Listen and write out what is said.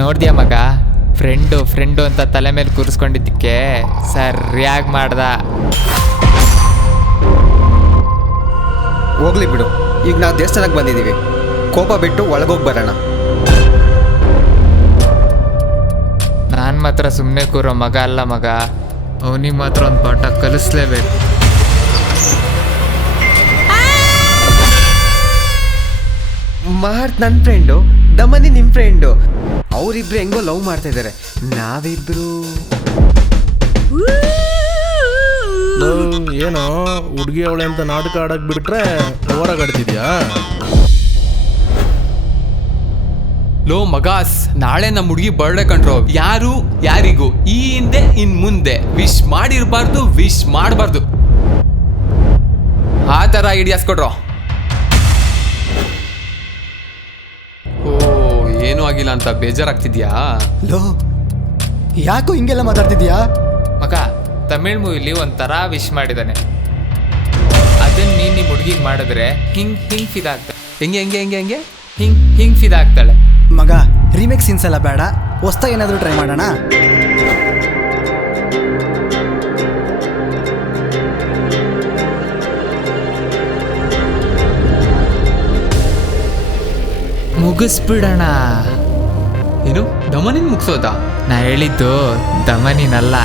ನೋಡ್ದ್ಯಾ ಮಗ, ಫ್ರೆಂಡು ಅಂತ ತಲೆ ಮೇಲೆ ಕೂರಿಸ್ಕೊಂಡಿದ್ದಕ್ಕೆ ಸರಿಯಾಗಿ ಮಾಡ್ದ. ಹೋಗ್ಲಿ ಬಿಡು, ಈಗ ನಾವು ದೇವಸ್ಥಾನಕ್ಕೆ ಬಂದಿದ್ದೀವಿ, ಕೋಪ ಬಿಟ್ಟು ಒಳಗೋಗಿ ಬರೋಣ. ನಾನು ಮಾತ್ರ ಸುಮ್ಮನೆ ಕೂರೋ ಮಗ ಅಲ್ಲ ಮಗ, ಅವನಿಗೆ ಮಾತ್ರ ಒಂದು ಪಾಠ ಕಲಿಸ್ಲೇಬೇಕು. ಮಾರ್ತ್ ನನ್ನ ಫ್ರೆಂಡು, ದಮನಿ ನಿಮ್ಮ ಫ್ರೆಂಡು, ಅವರಿಬ್ರು ಹೆಂಗೋ ಲವ್ ಮಾಡ್ತಾ ಇದ್ದಾರೆ. ನಾವಿಬ್ರು ಏನೋ ಹುಡುಗಿ ಅವಳೆ ಅಂತ ನಾಟಕ ಆಡಕ್ ಬಿಟ್ರೆ ಹೊರಗಾಡ್ತಿದ್ಯಾ? ಲೋ ಮಗಾಸ್, ನಾಳೆ ನಮ್ಮ ಹುಡುಗಿ ಬರ್ಡೇ ಕಂಡ್ರು. ಯಾರಿಗೂ ಈ ಹಿಂದೆ ಇನ್ ಮುಂದೆ ವಿಶ್ ಮಾಡಿರ್ಬಾರ್ದು, ವಿಶ್ ಮಾಡಬಾರ್ದು. ಆ ಥರ ಐಡಿಯಾಸ್ ಕೊಡ್ರು. ಓ, ಏನೂ ಆಗಿಲ್ಲ ಅಂತ ಬೇಜಾರಾಗ್ತಿದ್ಯಾ? ಲೋ, ಯಾಕೋ ಹಿಂಗೆಲ್ಲ ಮಾತಾಡ್ತಿದ್ಯಾ? ಮಗ, ತಮಿಳ್ ಮೂವಿಲಿ ಒಂಥರ ವಿಶ್ ಮಾಡಿದ್ದಾನೆ, ಅದನ್ನ ನೀನು ನಿಮ್ಮ ಹುಡುಗಿಗೆ ಮಾಡಿದ್ರೆ ಹಿಂಗೆ ಫಿದಾಗ್ತಾಳೆ. ಹೆಂಗೆ ಹಿಂಗೆ ಫಿದಾಗ್ತಾಳೆ. ಮಗ, ರೀಮೇಕ್ ಸೀನ್ಸ್ ಎಲ್ಲ ಬೇಡ, ಹೊಸ್ದಾಗಿ ಏನಾದರೂ ಟ್ರೈ ಮಾಡೋಣ. ಮುಗಿಸ್ಬಿಡೋಣ. ಏನು ದಮನಿನ್ ಮುಗಿಸೋದಾ? ನಾ ಹೇಳಿದ್ದು ದಮನಿನಲ್ಲ,